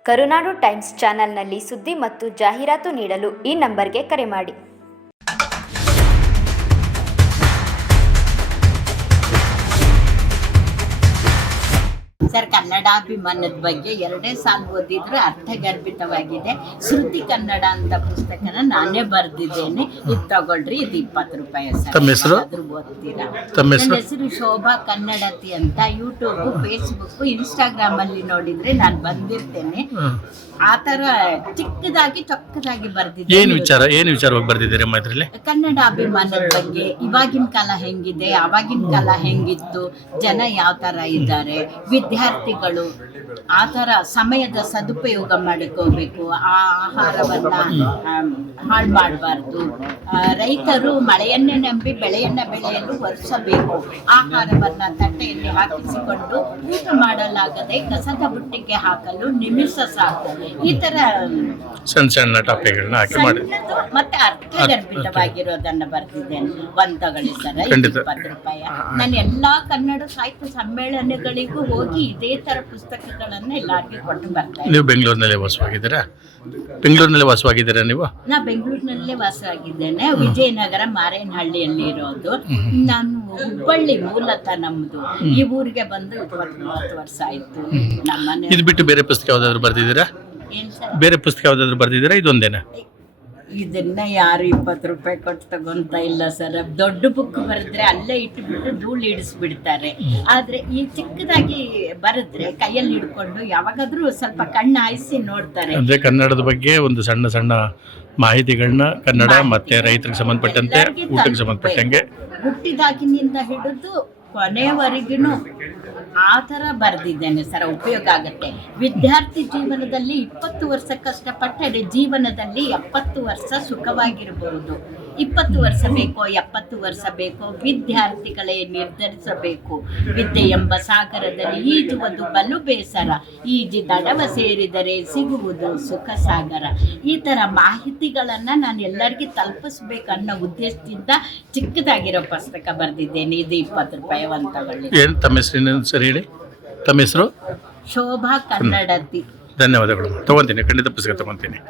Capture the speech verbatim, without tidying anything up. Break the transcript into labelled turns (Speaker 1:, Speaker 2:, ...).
Speaker 1: ಕರುನಾಡು times ಚಾನೆಲ್ನಲ್ಲಿ ಸುದ್ದಿ ಮತ್ತು ಜಾಹೀರಾತು ನೀಡಲು ಈ ನಂಬರ್ಗೆ ಕರೆ ಮಾಡಿ.
Speaker 2: ಸರ್, ಕನ್ನಡಾಭಿಮಾನದ ಬಗ್ಗೆ ಎರಡೇ ಸಾಲು ಓದಿದ್ರೆ ಅರ್ಥಗರ್ಭಿತವಾಗಿದೆ. ಶ್ರುತಿ ಕನ್ನಡ ಅಂತ ಪುಸ್ತಕನ ನಾನೇ ಬರೆದಿದ್ದೇನೆ. ಇದು ತಗೊಳ್ರಿ, ಇದು ಇಪ್ಪತ್ತು ರೂಪಾಯಿ ಸರ್.
Speaker 3: ತಮ್ಮ ಹೆಸರು?
Speaker 2: ಓದ್ತೀರಾ?
Speaker 3: ತಮ್ಮ
Speaker 2: ನನ್ನ
Speaker 3: ಹೆಸರು?
Speaker 2: ಹೆಸರು ಶೋಭಾ ಕನ್ನಡತಿ ಅಂತ. ಯೂಟ್ಯೂಬ್, ಫೇಸ್ಬುಕ್, ಇನ್ಸ್ಟಾಗ್ರಾಮ್ ಅಲ್ಲಿ ನೋಡಿದ್ರೆ ನಾನು ಬಂದಿರ್ತೇನೆ. ಆ ತರ ಚಿಕ್ಕದಾಗಿ ಚೊಕ್ಕದಾಗಿ ಬರ್ದಿದ್ದೆ.
Speaker 3: ಏನು ವಿಚಾರ ಏನು ವಿಚಾರವಾಗಿ ಬರ್ದಿದ್ದೀರಿ ಅಮ್ಮ ಇದರಲ್ಲಿ?
Speaker 2: ಕನ್ನಡ ಅಭಿಮಾನದ ಬಗ್ಗೆ, ಇವಾಗಿನ ಕಾಲ ಹೆಂಗಿದೆ, ಆವಾಗಿನ ಕಾಲ ಹೆಂಗಿತ್ತು, ಜನ ಯಾವ ತರ ಇದ್ದಾರೆ, ವಿದ್ಯಾರ್ಥಿಗಳು ಆ ತರ ಸಮಯದ ಸದುಪಯೋಗ ಮಾಡಿಕೋಬೇಕು, ಆ ಆಹಾರವನ್ನ ಹಾಳು ಮಾಡಬಾರ್ದು, ರೈತರು ಮಳೆಯನ್ನೇ ನಂಬಿ ಬೆಳೆಯನ್ನ ಬೆಳೆಯಲು ವರ್ಷಬೇಕು, ಆಹಾರವನ್ನ ತಟ್ಟೆಯಲ್ಲಿ ಹಾಕಿಸಿಕೊಂಡು ಊಟ ಮಾಡಲಾಗದೆ ಕಸದ ಬುಟ್ಟಿಗೆ ಹಾಕಲು ನಿಮಿಷ ಸಾಕು. ಈ ತರ
Speaker 3: ಸಣ್ಣ ಸಣ್ಣ ಟಾಪಿಕ್ಗಳನ್ನ ಹಾಕಿ ಮಾಡಿ
Speaker 2: ಸಣ್ಣದು ಮತ್ತೆ ಅರ್ಥಗರ್ಭಿತವಾಗಿರೋದನ್ನ ಬರ್ತಿದ್ದೇನೆ. ಒಂದ್ ತಗೊಳ್ಳಿ ಸರ್, ಇಪ್ಪತ್ತು ರೂಪಾಯಿ. ನಾನು ಎಲ್ಲಾ ಕನ್ನಡ ಸಾಹಿತ್ಯ ಸಮ್ಮೇಳನಗಳಿಗೂ ಹೋಗಿ ಇದೇ ತರ ಪುಸ್ತಕಗಳನ್ನ ಎಲ್ಲಾರ್ಗೂ ಕೊಟ್ಟು ಬರ್ತಾ
Speaker 3: ನೀವು ಬೆಂಗಳೂರಿನಲ್ಲೇ ವಾಸವಾಗಿದ್ದೀರಾ? ಬೆಂಗಳೂರಿನಲ್ಲೇ ವಾಸವಾಗಿದ್ದೀರಾ ನೀವು?
Speaker 2: ನಾ ಬೆಂಗಳೂರಿನಲ್ಲೇ ವಾಸವಾಗಿದ್ದೇನೆ. ವಿಜಯನಗರ ಮಾರೇನಹಳ್ಳಿಯಲ್ಲಿ ಇರೋದು. ನಾನು ಹುಬ್ಬಳ್ಳಿ ಮೂಲತಃ ನಮ್ದು. ಈ ಊರಿಗೆ ಬಂದು ಇಪ್ಪತ್ತು ಮೂವತ್ತು ವರ್ಷ ಆಯ್ತು. ನಮ್ಮನೆ
Speaker 3: ಇದು ಬಿಟ್ಟು ಬೇರೆ ಪುಸ್ತಕ ಯಾವ್ದಾದ್ರು ಬರ್ದಿದ್ದೀರಾ?
Speaker 2: ಏನ್ ಸರ್?
Speaker 3: ಬೇರೆ ಪುಸ್ತಕ ಯಾವ್ದಾದ್ರು ಬರ್ದಿದ್ದೀರಾ? ಇದೊಂದೇನಾ?
Speaker 2: ಇದನ್ನ ಯಾರು ಇಪ್ಪತ್ತು ರೂಪಾಯಿ ಕೊಟ್ಟು ತಗೊಂತ ಇಲ್ಲ ಸರ್. ದೊಡ್ಡ ಬುಕ್ ಬರೆದ್ರೆ ಅಲ್ಲೇ ಇಟ್ಟುಬಿಟ್ಟು ಧೂಳು ಇಡಿಸ್ಬಿಡ್ತಾರೆ. ಆದ್ರೆ ಈ ಚಿಕ್ಕದಾಗಿ ಬರೆದ್ರೆ ಕೈಯಲ್ಲಿ ಹಿಡ್ಕೊಂಡು ಯಾವಾಗಾದ್ರೂ ಸ್ವಲ್ಪ ಕಣ್ಣು ಹಾಯಿಸಿ ನೋಡ್ತಾರೆ.
Speaker 3: ಅಂದ್ರೆ ಕನ್ನಡದ ಬಗ್ಗೆ ಒಂದು ಸಣ್ಣ ಸಣ್ಣ ಮಾಹಿತಿಗಳನ್ನ ಕನ್ನಡ ಮತ್ತೆ ರೈತರಿಗೆ ಸಂಬಂಧಪಟ್ಟಂತೆ, ಊಟಕ್ಕೆ ಸಂಬಂಧಪಟ್ಟಂಗೆ
Speaker 2: ಹುಟ್ಟಿದಾಗಿನಿಂದ ಹಿಡಿದು ಕೊನೆಯವರೆಗೂ ಆ ಥರ ಬರೆದಿದ್ದೇನೆ ಸರ್. ಉಪಯೋಗ ಆಗುತ್ತೆ. ವಿದ್ಯಾರ್ಥಿ ಜೀವನದಲ್ಲಿ ಇಪ್ಪತ್ತು ವರ್ಷ ಕಷ್ಟಪಟ್ಟರೆ ಜೀವನದಲ್ಲಿ ಎಪ್ಪತ್ತು ವರ್ಷ ಸುಖವಾಗಿರಬಹುದು. ಇಪ್ಪತ್ತು ವರ್ಷ ಬೇಕೋ ಎಪ್ಪತ್ತು ವರ್ಷ ಬೇಕೋ ವಿದ್ಯಾರ್ಥಿಗಳೇ ನಿರ್ಧರಿಸಬೇಕು. ವಿದ್ಯೆ ಎಂಬ ಸಾಗರದಲ್ಲಿ ಈಜುವುದು ಬಲು ಬೇಸರ, ಈಜಿ ದಡವ ಸೇರಿದರೆ ಸಿಗುವುದು ಸುಖ ಸಾಗರ. ಈ ಥರ ಮಾಹಿತಿಗಳನ್ನು ನಾನು ಎಲ್ಲರಿಗೂ ತಲುಪಿಸ್ಬೇಕನ್ನೋ ಉದ್ದೇಶದಿಂದ ಚಿಕ್ಕದಾಗಿರೋ ಪುಸ್ತಕ ಬರೆದಿದ್ದೇನೆ. ಇದು ಇಪ್ಪತ್ತು ರೂಪಾಯಿ ಒಂದು ತಗೊಳ್ಳಿ.
Speaker 3: ಏನು ತಮ್ಮ ಹೆಸರು ಸರಿ ಹೇಳಿ? ತಮ್ಮ ಹೆಸರು?
Speaker 2: ಶೋಭಾ ಕನ್ನಡತಿ.
Speaker 3: ಧನ್ಯವಾದಗಳು. ತಗೊಂತೀನಿ, ಖಂಡಿತ ಪುಸ್ತಕ ತಗೊಂತೀನಿ.